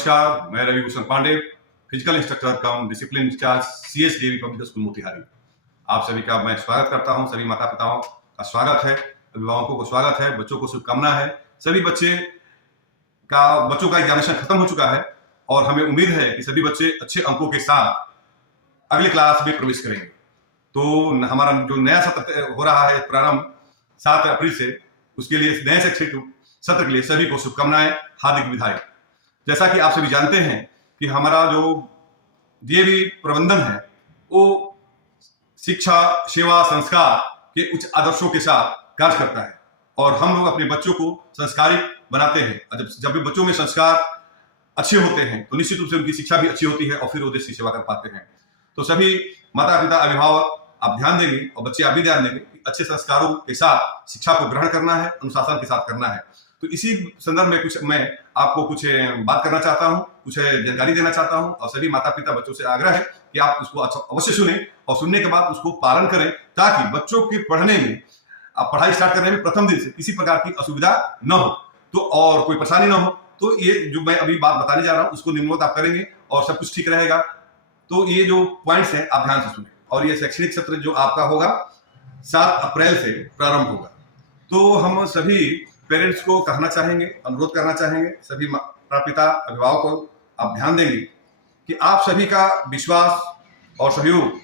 नमस्कार, मैं Ravi Bhushan Pandey, physical instructor cum discipline incharge CSDV public school Motihari. आप सभी का मैं स्वागत करता हूं। सभी माता पिताओं का स्वागत है, अभिभावकों को स्वागत है, बच्चों को शुभकामना है। सभी बच्चों का एग्जामिनेशन खत्म हो चुका है और हमें उम्मीद है कि सभी बच्चे अच्छे अंकों के साथ अगले क्लास में प्रवेश करेंगे। तो हमारा जो नया सत्र हो रहा है प्रारंभ 7 अप्रैल से, उसके लिए नए शैक्षणिक सत्र के लिए सभी को शुभकामनाएं, हार्दिक बधाई। जैसा कि आप सभी जानते हैं कि हमारा जो DAV प्रबंधन है वो शिक्षा, सेवा, संस्कार के उच्च आदर्शों के साथ कार्य करता है और हम लोग अपने बच्चों को संस्कारित बनाते हैं। जब भी बच्चों में संस्कार अच्छे होते हैं तो निश्चित रूप से उनकी शिक्षा भी अच्छी होती है और फिर वो देश की सेवा कर पाते हैं। तो सभी माता पिता, अभिभावक आप ध्यान देंगे और बच्चे आप भी ध्यान देंगे कि अच्छे संस्कारों के साथ शिक्षा को ग्रहण करना है, अनुशासन के साथ करना है। तो इसी संदर्भ में मैं आपको कुछ बात करना चाहता हूं, कुछ जानकारी देना चाहता हूं और सभी माता पिता बच्चों से आग्रह है कि आप उसको अवश्य सुने और सुनने के बाद उसको पालन करें, ताकि बच्चों के पढ़ाई स्टार्ट करने में प्रथम दिन से किसी प्रकार की असुविधा न हो तो और कोई परेशानी न हो। तो ये जो मैं अभी बात बताने जा रहा हूं उसको निम्नवत आप करेंगे और सब कुछ ठीक रहेगा। तो ये जो पॉइंट्स हैं आप ध्यान से सुने। और ये शैक्षणिक सत्र जो आपका होगा 7 अप्रैल से प्रारंभ होगा। तो हम सभी पेरेंट्स को कहना चाहेंगे, अनुरोध करना चाहेंगे, सभी माता पिता, अभिभावकों को आप ध्यान देंगे कि आप सभी का विश्वास और सहयोग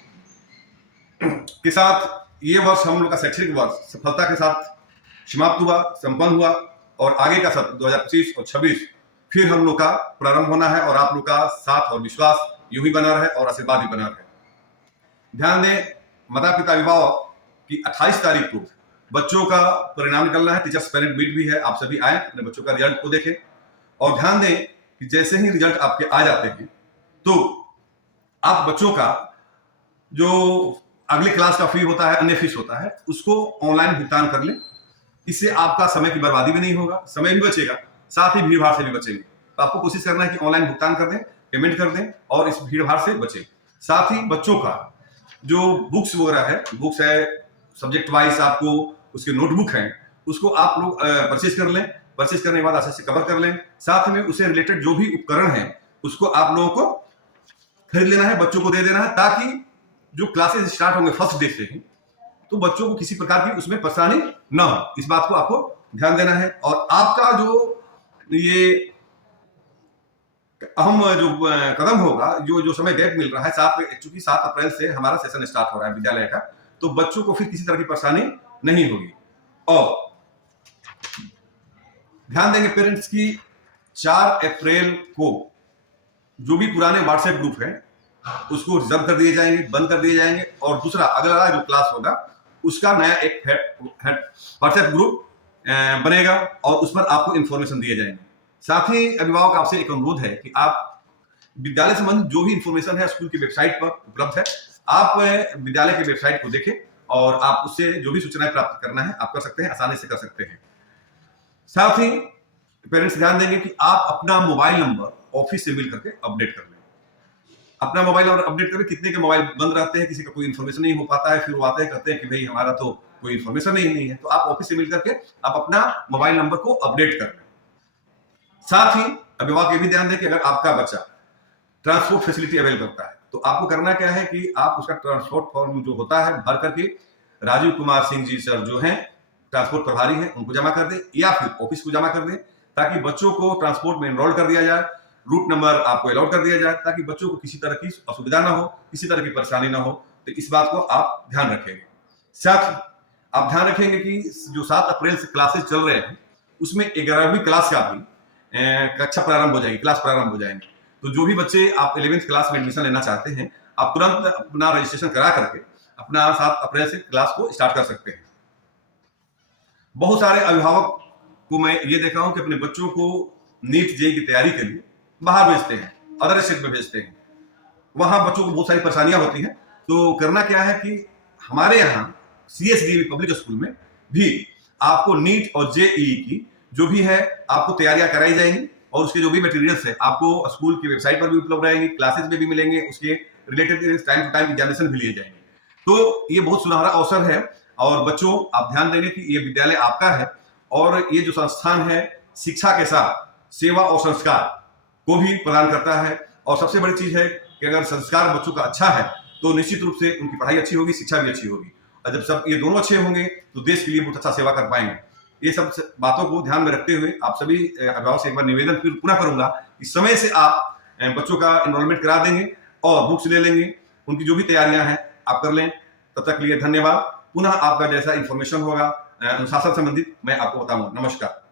के साथ ये वर्ष, हम लोग का शैक्षणिक वर्ष सफलता के साथ समाप्त हुआ, संपन्न हुआ और आगे का सत्र 2025 और 26 फिर हम लोग का प्रारंभ होना है और आप लोग का साथ और विश्वास यूं ही बना रहे और आशीर्वाद भी बना रहे। ध्यान दें माता पिता, अभिभावक कि 28 तारीख को बच्चों का परिणाम निकलना है, टीचर्स पेरेंट मीट भी है। आप सभी आए, अपने बच्चों का रिजल्ट को देखें और ध्यान दें कि जैसे ही रिजल्ट आपके आ जाते हैं तो आप बच्चों का जो अगले क्लास का फी होता है, अन्य फीस होता है, उसको ऑनलाइन भुगतान कर लें। इससे आपका समय की बर्बादी भी नहीं होगा, समय भी बचेगा, साथ ही भीड़ भाड़ से भी बचेंगे। तो आपको कोशिश करना है कि ऑनलाइन भुगतान कर दें, पेमेंट कर दें और इस भीड़ भाड़ से बचें। साथ ही बच्चों का जो बुक्स वगैरह है, बुक्स है सब्जेक्ट वाइज, आपको उसके नोटबुक हैं, उसको आप लोग परचेज कर लें। परचेज करने के बाद अच्छे से कवर कर लें। साथ में उससे रिलेटेड जो भी उपकरण है उसको आप लोगों को खरीद लेना है, बच्चों को दे देना है, ताकि जो क्लासेस स्टार्ट होंगे फर्स्ट डे से ही तो बच्चों को किसी प्रकार की उसमें परेशानी ना हो। इस बात को आपको ध्यान देना है। और आपका जो ये अहम जो कदम होगा, जो समय गैप मिल रहा है, चूंकि 7 अप्रैल से हमारा सेशन स्टार्ट हो रहा है विद्यालय का, तो बच्चों को फिर किसी तरह की परेशानी नहीं होगी। और ध्यान देंगे पेरेंट्स की 4 अप्रैल को जो भी पुराने व्हाट्सएप ग्रुप है उसको रिजर्व कर दिए जाएंगे, बंद कर दिए जाएंगे और दूसरा अगला जो क्लास होगा उसका नया एक व्हाट्सएप ग्रुप बनेगा और उस पर आपको इंफॉर्मेशन दिए जाएंगे। साथ ही अभिभावक आपसे एक अनुरोध है कि आप विद्यालय संबंधित जो भी इंफॉर्मेशन है स्कूल की वेबसाइट पर उपलब्ध है, आप विद्यालय की वेबसाइट को देखें और आप उससे जो भी सूचनाएं प्राप्त करना है आप कर सकते हैं, आसानी से कर सकते हैं। साथ ही पेरेंट्स ध्यान देंगे कि आप अपना मोबाइल नंबर ऑफिस से मिल करके अपडेट कर लें। अपना मोबाइल नंबर अपडेट करें। कितने के मोबाइल बंद रहते हैं, किसी का कोई इन्फॉर्मेशन नहीं हो पाता है, फिर वो आते हैं कहते हैं कि भाई हमारा तो कोई इन्फॉर्मेशन नहीं है। तो आप ऑफिस से मिल करके आप अपना मोबाइल नंबर को अपडेट कर लें। साथ ही अभिभावक ये भी ध्यान दें कि अगर आपका बच्चा ट्रांसपोर्ट फैसिलिटी अवेल करता है तो आपको करना क्या है कि आप उसका ट्रांसपोर्ट फॉर्म जो होता है भर करके राजीव कुमार सिंह जी सर जो हैं ट्रांसपोर्ट प्रभारी हैं उनको जमा कर दें या फिर ऑफिस को जमा कर दें, ताकि बच्चों को ट्रांसपोर्ट में एनरोल कर दिया जाए, रूट नंबर आपको अलॉट कर दिया जाए, ताकि बच्चों को किसी तरह की असुविधा ना हो, किसी तरह की परेशानी ना हो। तो इस बात को आप ध्यान रखेंगे। साथ ही आप ध्यान रखेंगे कि जो 7 अप्रैल से क्लासेस चल रहे हैं उसमें 11वीं क्लास का भी कक्षा प्रारंभ हो जाएगी, क्लास प्रारंभ हो जाएंगे। तो जो भी बच्चे आप 11वीं क्लास में एडमिशन लेना चाहते हैं आप तुरंत अपना रजिस्ट्रेशन करा करके अपना 7 अप्रैल से क्लास को स्टार्ट कर सकते हैं। बहुत सारे अभिभावक को मैं ये देखा हूं कि अपने बच्चों को नीट जेईई की तैयारी के लिए बाहर भेजते हैं, अदर स्टेट में भेजते हैं। वहां बच्चों को बहुत सारी परेशानियां होती हैं। तो करना क्या है कि हमारे यहाँ CSDV पब्लिक स्कूल में भी आपको नीट और जेईई की जो भी है आपको तैयारियां कराई जाएंगी और उसके जो भी मटेरियल्स है आपको स्कूल की वेबसाइट पर भी उपलब्ध रहेंगी, क्लासेस में भी मिलेंगे, उसके related time to time examination भी लिए जाएंगे। तो ये बहुत सुनहरा अवसर है और बच्चों आप ध्यान देंगे कि ये विद्यालय आपका है और ये जो संस्थान है शिक्षा के साथ सेवा और संस्कार को भी प्रदान करता है। और सबसे बड़ी चीज है कि अगर संस्कार बच्चों का अच्छा है तो निश्चित रूप से उनकी पढ़ाई अच्छी होगी, शिक्षा भी अच्छी होगी। और जब सब ये दोनों अच्छे होंगे तो देश के लिए बहुत अच्छा सेवा कर पाएंगे। ये सब बातों को ध्यान में रखते हुए आप सभी अभिभावक से एक बार निवेदन फिर पुनः करूंगा कि समय से आप बच्चों का एनरोलमेंट करा देंगे और बुक्स ले लेंगे, उनकी जो भी तैयारियां हैं आप कर लें। तब तक के लिए धन्यवाद। पुनः आपका जैसा इंफॉर्मेशन होगा अनुशासन संबंधित मैं आपको बताऊंगा। नमस्कार।